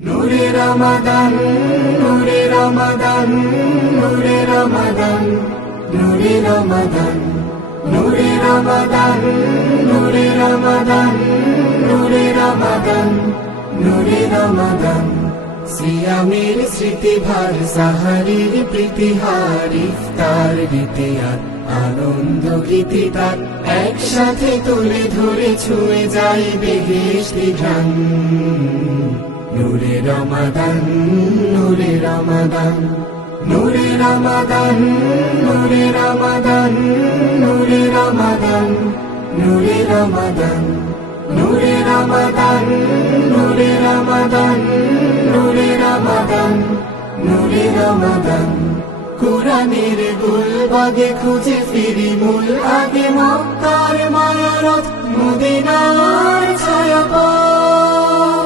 নূরে রমাদান, নূরে রমাদান, নূরে রমাদান, নূরে রমাদান, নূরে রমাদান, নূরে রমাদান, নূরে রমাদান, নূরে রমাদান। সিয়ামের স্মৃতিভার, সাহারির প্রীতিহার, ইফতার রীতিয়ার, আনন্দ গীতি তার একসাথে তুলে ধরে ছুঁয়ে যায় বেহেশতি ঘ্রাণ। নূরে রমাদান, নূরে রমাদান, নূরে রমাদান, নূরে রমাদান, নূরে রমাদান, নূরে রমাদান, নূরে রমাদান, নূরে রমাদান, নূরে রমাদান, নূরে রমাদান। কুরআনের গুলবাগে খুঁজে ফিরি মূল আগে, মক্কার মায়ারথ মদিনার ছায়াপথ।